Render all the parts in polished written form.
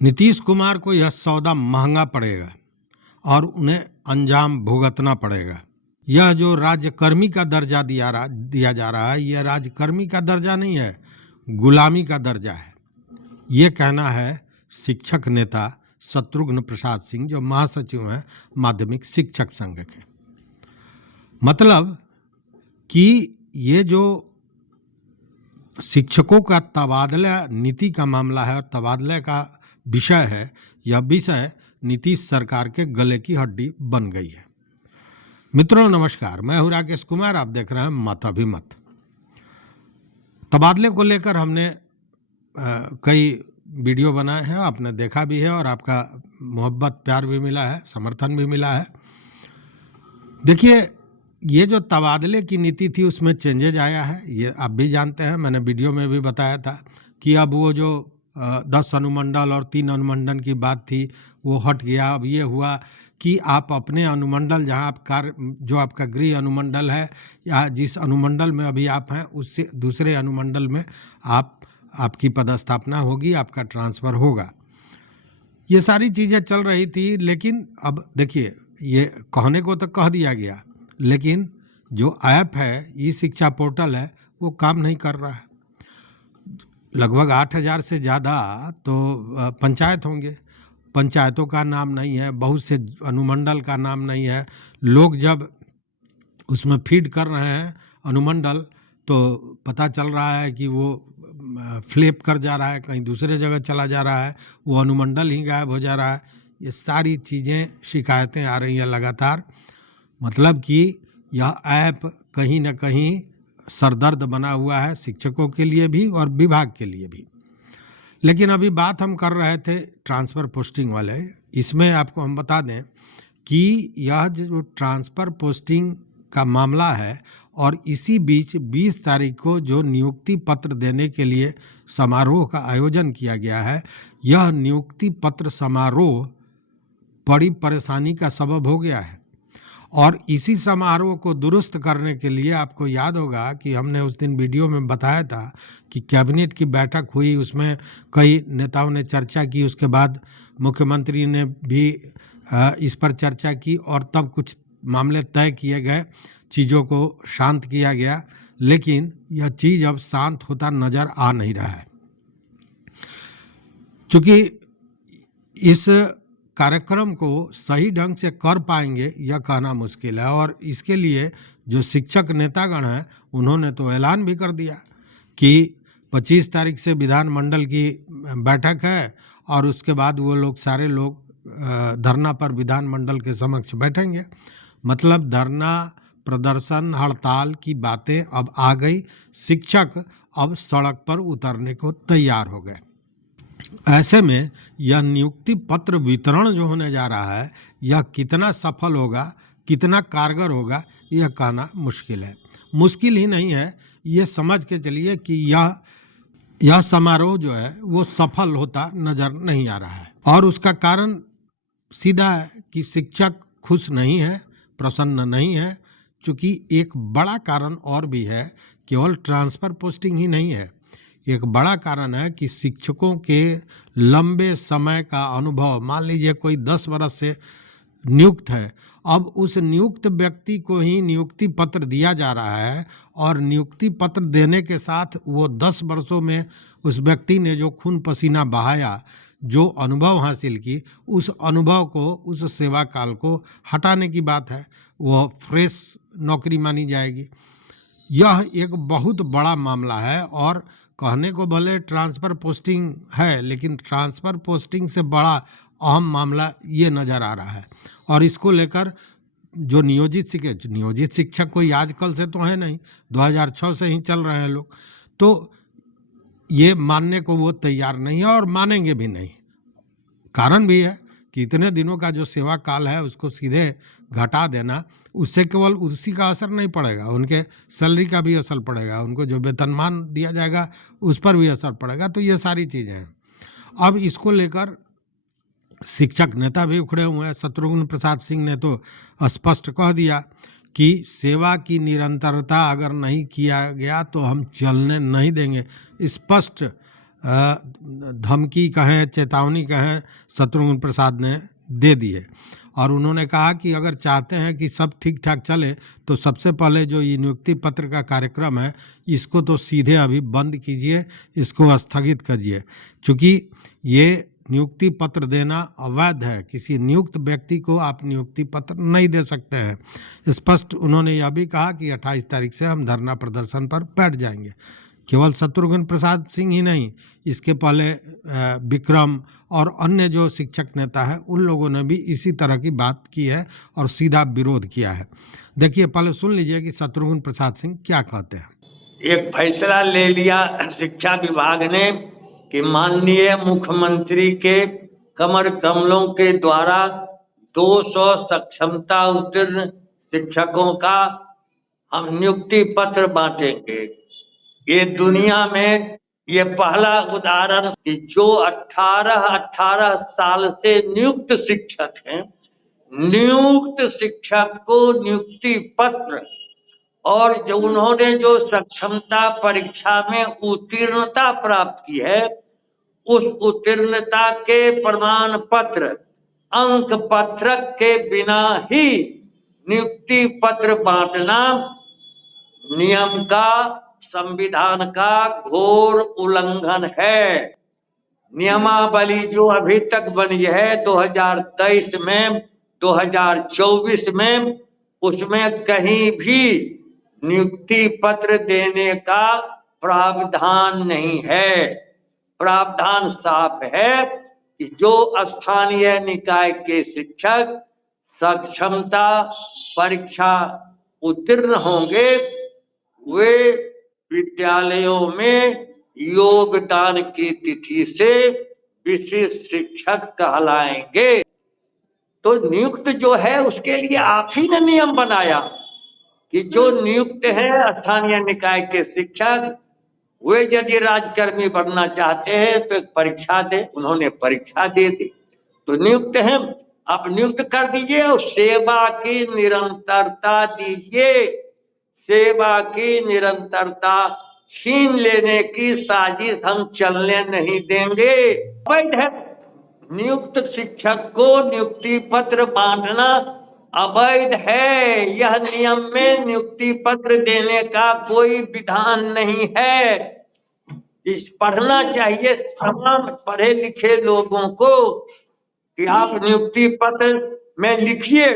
नीतीश कुमार को यह सौदा महंगा पड़ेगा और उन्हें अंजाम भुगतना पड़ेगा। यह जो राज्यकर्मी का दर्जा दिया जा रहा है, यह राज्यकर्मी का दर्जा नहीं है, गुलामी का दर्जा है। ये कहना है शिक्षक नेता शत्रुघ्न प्रसाद सिंह, जो महासचिव हैं माध्यमिक शिक्षक संघ के। मतलब कि ये जो शिक्षकों का तबादला नीति का मामला है और तबादले का विषय है, यह विषय नीतीश सरकार के गले की हड्डी बन गई है। मित्रों नमस्कार, मैं हूं राकेश कुमार, आप देख रहे हैं मत अभिमत। तबादले को लेकर हमने कई वीडियो बनाए हैं, आपने देखा भी है और आपका मोहब्बत प्यार भी मिला है, समर्थन भी मिला है। देखिए, ये जो तबादले की नीति थी उसमें चेंजेज आया है, ये आप भी जानते हैं। मैंने वीडियो में भी बताया था कि अब वो जो 10 अनुमंडल और 3 अनुमंडल की बात थी वो हट गया। अब ये हुआ कि आप अपने अनुमंडल, जहां आप जो आपका गृह अनुमंडल है या जिस अनुमंडल में अभी आप हैं, उससे दूसरे अनुमंडल में आपकी पदस्थापना होगी, आपका ट्रांसफ़र होगा। ये सारी चीज़ें चल रही थी, लेकिन अब देखिए, ये कहने को तो कह दिया गया, लेकिन जो ऐप है, ई शिक्षा पोर्टल है, वो काम नहीं कर रहा है। लगभग 8,000 से ज़्यादा तो पंचायत होंगे, पंचायतों का नाम नहीं है, बहुत से अनुमंडल का नाम नहीं है। लोग जब उसमें फीड कर रहे हैं अनुमंडल, तो पता चल रहा है कि वो फ्लिप कर जा रहा है, कहीं दूसरे जगह चला जा रहा है, वो अनुमंडल ही गायब हो जा रहा है। ये सारी चीज़ें, शिकायतें आ रही हैं लगातार। मतलब कि यह ऐप कहीं ना कहीं सरदर्द बना हुआ है शिक्षकों के लिए भी और विभाग के लिए भी। लेकिन अभी बात हम कर रहे थे ट्रांसफ़र पोस्टिंग वाले। इसमें आपको हम बता दें कि यह जो ट्रांसफ़र पोस्टिंग का मामला है, और इसी बीच 20 तारीख को जो नियुक्ति पत्र देने के लिए समारोह का आयोजन किया गया है, यह नियुक्ति पत्र समारोह बड़ी परेशानी का सबब हो गया है। और इसी समारोह को दुरुस्त करने के लिए आपको याद होगा कि हमने उस दिन वीडियो में बताया था कि कैबिनेट की बैठक हुई, उसमें कई नेताओं ने चर्चा की, उसके बाद मुख्यमंत्री ने भी इस पर चर्चा की और तब कुछ मामले तय किए गए, चीज़ों को शांत किया गया। लेकिन यह चीज़ अब शांत होता नज़र आ नहीं रहा है, क्योंकि इस कार्यक्रम को सही ढंग से कर पाएंगे यह कहना मुश्किल है। और इसके लिए जो शिक्षक नेतागण हैं, उन्होंने तो ऐलान भी कर दिया कि 25 तारीख से विधानमंडल की बैठक है और उसके बाद वो लोग सारे लोग धरना पर विधानमंडल के समक्ष बैठेंगे। मतलब धरना, प्रदर्शन, हड़ताल की बातें अब आ गई। शिक्षक अब सड़क पर उतरने को तैयार हो गए। ऐसे में यह नियुक्ति पत्र वितरण जो होने जा रहा है, यह कितना सफल होगा, कितना कारगर होगा, यह कहना मुश्किल है। मुश्किल ही नहीं है, ये समझ के चलिए कि यह समारोह जो है वो सफल होता नजर नहीं आ रहा है। और उसका कारण सीधा है कि शिक्षक खुश नहीं है, प्रसन्न नहीं है। क्योंकि एक बड़ा कारण और भी है, केवल ट्रांसफ़र पोस्टिंग ही नहीं है, एक बड़ा कारण है कि शिक्षकों के लंबे समय का अनुभव। मान लीजिए कोई 10 वर्ष से नियुक्त है, अब उस नियुक्त व्यक्ति को ही नियुक्ति पत्र दिया जा रहा है, और नियुक्ति पत्र देने के साथ वो 10 वर्षों में उस व्यक्ति ने जो खून पसीना बहाया, जो अनुभव हासिल की, उस अनुभव को, उस सेवा काल को हटाने की बात है। वो फ्रेश नौकरी मानी जाएगी। यह एक बहुत बड़ा मामला है। और कहने को भले ट्रांसफ़र पोस्टिंग है, लेकिन ट्रांसफ़र पोस्टिंग से बड़ा अहम मामला ये नज़र आ रहा है। और इसको लेकर जो नियोजित शिक्षक कोई आजकल से तो है नहीं, 2006 से ही चल रहे हैं लोग, तो ये मानने को वो तैयार नहीं है और मानेंगे भी नहीं। कारण भी है कि इतने दिनों का जो सेवा काल है उसको सीधे घटा देना, उससे केवल उसी का असर नहीं पड़ेगा, उनके सैलरी का भी असर पड़ेगा, उनको जो वेतनमान दिया जाएगा उस पर भी असर पड़ेगा। तो ये सारी चीज़ें हैं। अब इसको लेकर शिक्षक नेता भी उखड़े हुए हैं। शत्रुघ्न प्रसाद सिंह ने तो स्पष्ट कह दिया कि सेवा की निरंतरता अगर नहीं किया गया तो हम चलने नहीं देंगे। स्पष्ट धमकी कहें, चेतावनी कहें, शत्रुघ्न प्रसाद ने दे दी है। और उन्होंने कहा कि अगर चाहते हैं कि सब ठीक ठाक चले तो सबसे पहले जो ये नियुक्ति पत्र का कार्यक्रम है इसको तो सीधे अभी बंद कीजिए, इसको स्थगित कीजिए, क्योंकि ये नियुक्ति पत्र देना अवैध है। किसी नियुक्त व्यक्ति को आप नियुक्ति पत्र नहीं दे सकते हैं। स्पष्ट उन्होंने यह भी कहा कि 28 तारीख से हम धरना प्रदर्शन पर बैठ जाएंगे। केवल शत्रुघ्न प्रसाद सिंह ही नहीं, इसके पहले विक्रम और अन्य जो शिक्षक नेता हैं उन लोगों ने भी इसी तरह की बात की है और सीधा विरोध किया है। देखिए, पहले सुन लीजिए कि शत्रुघ्न प्रसाद सिंह क्या कहते हैं। एक फैसला ले लिया शिक्षा विभाग ने कि माननीय मुख्यमंत्री के कमर कमलों के द्वारा 200 सक्षमता उत्तीर्ण शिक्षकों का हम नियुक्ति पत्र बांटेंगे। ये दुनिया में ये पहला उदाहरण कि जो 18 साल से नियुक्त शिक्षक हैं, नियुक्त शिक्षक को नियुक्ति पत्र और जो उन्होंने जो सक्षमता परीक्षा में उत्तीर्णता प्राप्त की है उस उत्तीर्णता के प्रमाण पत्र अंक पत्रक के बिना ही नियुक्ति पत्र बांटना नियम का, संविधान का घोर उल्लंघन है। नियमावली जो अभी तक बनी है 2023 में, 2024 में, उसमें कहीं भी नियुक्ति पत्र देने का प्रावधान नहीं है। प्रावधान साफ है कि जो स्थानीय निकाय के शिक्षक सक्षमता परीक्षा उत्तीर्ण होंगे वे विद्यालयों में योगदान की तिथि से विशिष्ट शिक्षक कहलाएंगे। तो नियुक्त जो है उसके लिए आप ही ने नियम बनाया कि जो नियुक्त है स्थानीय निकाय के शिक्षक वे यदि राजकर्मी बनना चाहते हैं तो एक परीक्षा दे। उन्होंने परीक्षा दे दी तो नियुक्त हैं, आप नियुक्त कर दीजिए और सेवा की निरंतरता दीजिए। सेवा की निरंतरता छीन लेने की साजिश हम चलने नहीं देंगे। अवैध है नियुक्त शिक्षक को नियुक्ति पत्र बांटना, अवैध है। यह नियम में नियुक्ति पत्र देने का कोई विधान नहीं है। इस पढ़ना चाहिए तमाम पढ़े लिखे लोगों को कि आप नियुक्ति पत्र में लिखिए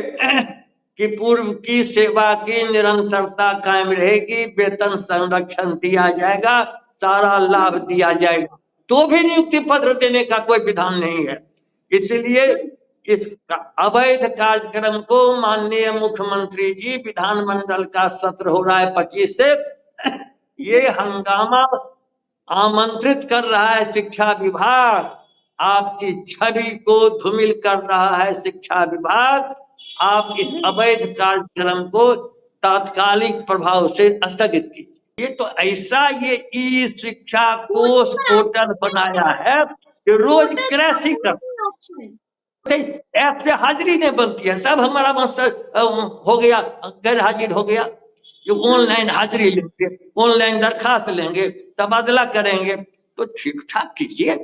कि पूर्व की सेवा की निरंतरता कायम रहेगी, वेतन संरक्षण दिया जाएगा, सारा लाभ दिया जाएगा, तो भी नियुक्ति पत्र देने का कोई विधान नहीं है। इसलिए इस अवैध कार्यक्रम को माननीय मुख्यमंत्री जी, विधानमंडल का सत्र हो रहा है 25 से, ये हंगामा आमंत्रित कर रहा है शिक्षा विभाग, आपकी छवि को धूमिल कर रहा है शिक्षा विभाग। आप इस अवैध कार्यक्रम को तात्कालिक प्रभाव से स्थगित कीजिए। ये तो ऐसा ये ई शिक्षा कोष पोर्टल बनाया है कि रोज क्रैश करते ऐप से हाजिरी नहीं बनती है। सब हमारा मास्टर हो गया, गैर हाजिर हो गया। ये ऑनलाइन हाजिरी लेंगे, ऑनलाइन दरखास्त लेंगे, तबादला करेंगे, तो ठीक ठाक कीजिए।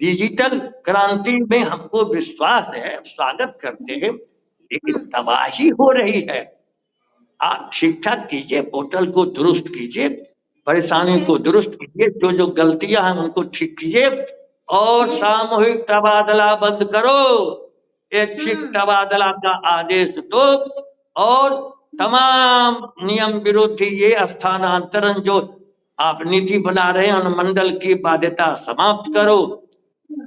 डिजिटल क्रांति में हमको विश्वास है, स्वागत करते हैं, लेकिन तबाही हो रही है। आप ठीक ठाक कीजिए, पोर्टल को दुरुस्त कीजिए, परेशानी को दुरुस्त कीजिए, जो जो गलतियां हैं उनको ठीक कीजिए और सामूहिक तबादला बंद करो। ऐच्छिक तबादला का आदेश दो और तमाम नियम विरोधी ये स्थानांतरण जो आप नीति बना रहे हैं अनुमंडल की बाध्यता समाप्त करो।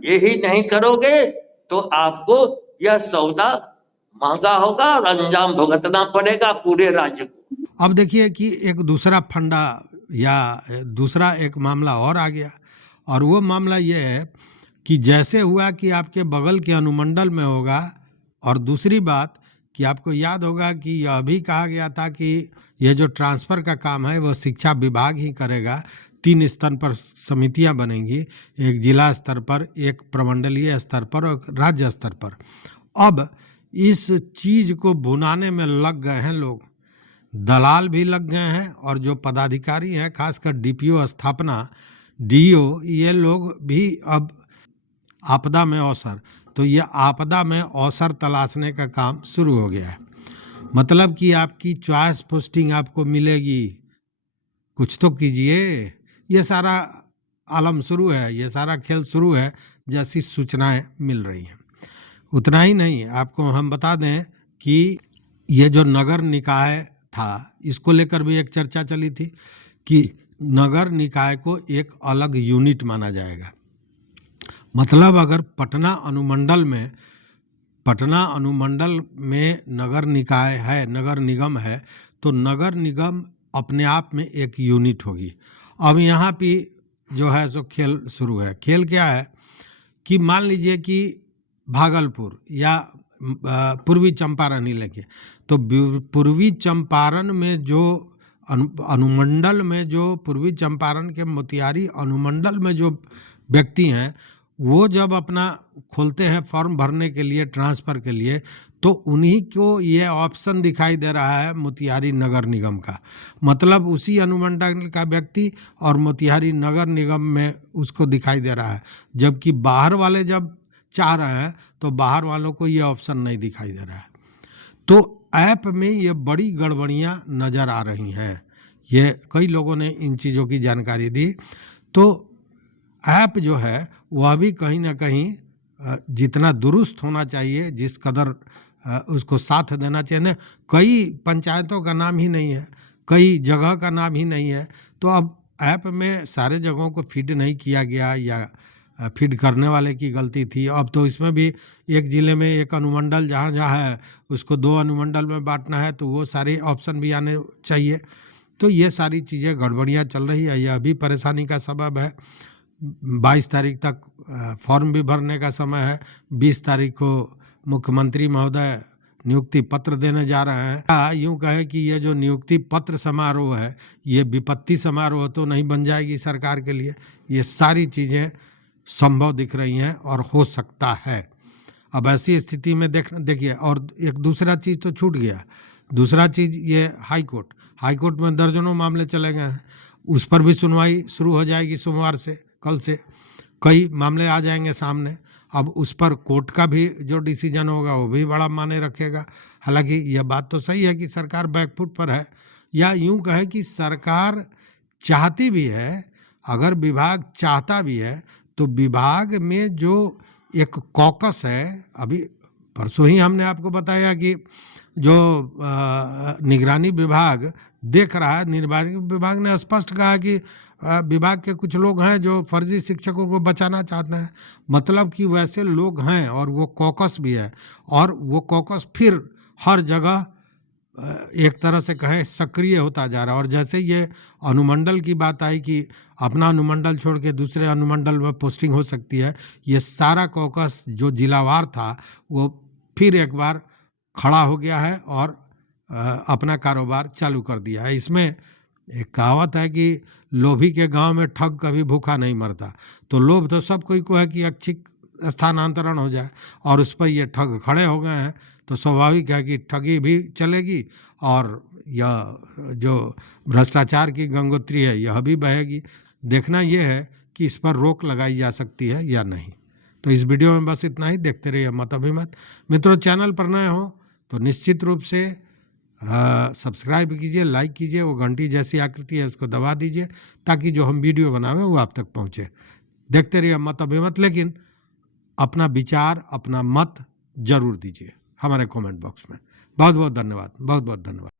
यही नहीं करोगे तो आपको यह सौदा महंगा होगा और अंजाम भुगतना पड़ेगा पूरे राज्य को। अब देखिए कि एक दूसरा फंडा या दूसरा एक मामला और आ गया, और वो मामला ये है कि जैसे हुआ कि आपके बगल के अनुमंडल में होगा, और दूसरी बात कि आपको याद होगा कि यह भी कहा गया था कि यह जो ट्रांसफ़र का काम है वह शिक्षा विभाग ही करेगा। 3 स्तर पर समितियां बनेंगी, एक जिला स्तर पर, एक प्रमंडलीय स्तर पर और राज्य स्तर पर। अब इस चीज़ को भुनाने में लग गए हैं लोग, दलाल भी लग गए हैं और जो पदाधिकारी हैं, खासकर डीपीओ स्थापना डीओ, ये लोग भी अब आपदा में अवसर, तो ये आपदा में अवसर तलाशने का काम शुरू हो गया है। मतलब कि आपकी चॉइस पोस्टिंग आपको मिलेगी, कुछ तो कीजिए। ये सारा आलम शुरू है, ये सारा खेल शुरू है, जैसी सूचनाएं मिल रही हैं। उतना ही नहीं, आपको हम बता दें कि ये जो नगर निकाय था, इसको लेकर भी एक चर्चा चली थी कि नगर निकाय को एक अलग यूनिट माना जाएगा। मतलब अगर पटना अनुमंडल में नगर निकाय है, नगर निगम है, तो नगर निगम अपने आप में एक यूनिट होगी। अब यहाँ पे जो है सो खेल शुरू है। खेल क्या है कि मान लीजिए कि भागलपुर या पूर्वी चंपारण ही लेके, तो पूर्वी चंपारण में जो अनुमंडल में जो पूर्वी चंपारण के मोतिहारी अनुमंडल में जो व्यक्ति हैं, वो जब अपना खोलते हैं फॉर्म भरने के लिए, ट्रांसफ़र के लिए, तो उन्हीं को ये ऑप्शन दिखाई दे रहा है मोतिहारी नगर निगम का। मतलब उसी अनुमंडल का व्यक्ति और मोतिहारी नगर निगम में उसको दिखाई दे रहा है, जबकि बाहर वाले जब चाह रहे हैं तो बाहर वालों को ये ऑप्शन नहीं दिखाई दे रहा है। तो ऐप में ये बड़ी गड़बड़ियां नज़र आ रही हैं। ये कई लोगों ने इन चीज़ों की जानकारी दी। तो ऐप जो है वह भी कहीं ना कहीं जितना दुरुस्त होना चाहिए, जिस कदर उसको साथ देना चाहिए ना, कई पंचायतों का नाम ही नहीं है, कई जगह का नाम ही नहीं है, तो अब ऐप में सारे जगहों को फीड नहीं किया गया या फीड करने वाले की गलती थी। अब तो इसमें भी एक ज़िले में एक अनुमंडल जहाँ जहाँ है उसको 2 अनुमंडल में बांटना है, तो वो सारे ऑप्शन भी आने चाहिए। तो ये सारी चीज़ें गड़बड़ियाँ चल रही है, यह भी परेशानी का सबब है। 22 तारीख तक फॉर्म भी भरने का समय है। 20 तारीख को मुख्यमंत्री महोदय नियुक्ति पत्र देने जा रहे हैं। यूँ कहें कि ये जो नियुक्ति पत्र समारोह है, ये विपत्ति समारोह तो नहीं बन जाएगी सरकार के लिए। ये सारी चीज़ें संभव दिख रही हैं और हो सकता है। अब ऐसी स्थिति में देखिए, और एक दूसरा चीज़ तो छूट गया। दूसरा चीज़ ये हाई कोर्ट में दर्जनों मामले चले गए हैं, उस पर भी सुनवाई शुरू हो जाएगी सोमवार से, कल से कई मामले आ जाएंगे सामने। अब उस पर कोर्ट का भी जो डिसीजन होगा वो भी बड़ा मायने रखेगा। हालांकि यह बात तो सही है कि सरकार बैकफुट पर है, या यूं कहे कि सरकार चाहती भी है, अगर विभाग चाहता भी है तो विभाग में जो एक कॉकस है, अभी परसों ही हमने आपको बताया कि जो निगरानी विभाग देख रहा है, निगरानी विभाग ने स्पष्ट कहा कि विभाग के कुछ लोग हैं जो फर्जी शिक्षकों को बचाना चाहते हैं। मतलब कि वैसे लोग हैं और वो कॉकस भी है, और वो कॉकस फिर हर जगह एक तरह से कहें सक्रिय होता जा रहा है। और जैसे ये अनुमंडल की बात आई कि अपना अनुमंडल छोड़ के दूसरे अनुमंडल में पोस्टिंग हो सकती है, ये सारा कॉकस जो जिलावार था वो फिर एक बार खड़ा हो गया है और अपना कारोबार चालू कर दिया है। इसमें एक कहावत है कि लोभी के गांव में ठग कभी भूखा नहीं मरता। तो लोभ तो सब कोई को है कि अच्छी स्थानांतरण हो जाए, और उस पर ये ठग खड़े हो गए हैं, तो स्वाभाविक है कि ठगी भी चलेगी और यह जो भ्रष्टाचार की गंगोत्री है यह भी बहेगी। देखना यह है कि इस पर रोक लगाई जा सकती है या नहीं। तो इस वीडियो में बस इतना ही। देखते रहिए मत अभिमत। मित्रों, चैनल पर नए हो तो निश्चित रूप से सब्सक्राइब कीजिए, लाइक कीजिए, वो घंटी जैसी आकृति है उसको दबा दीजिए, ताकि जो हम वीडियो बनावे वो आप तक पहुँचे। देखते रहिए मत अभिमत, लेकिन अपना विचार, अपना मत जरूर दीजिए हमारे कमेंट बॉक्स में। बहुत बहुत धन्यवाद, बहुत बहुत धन्यवाद।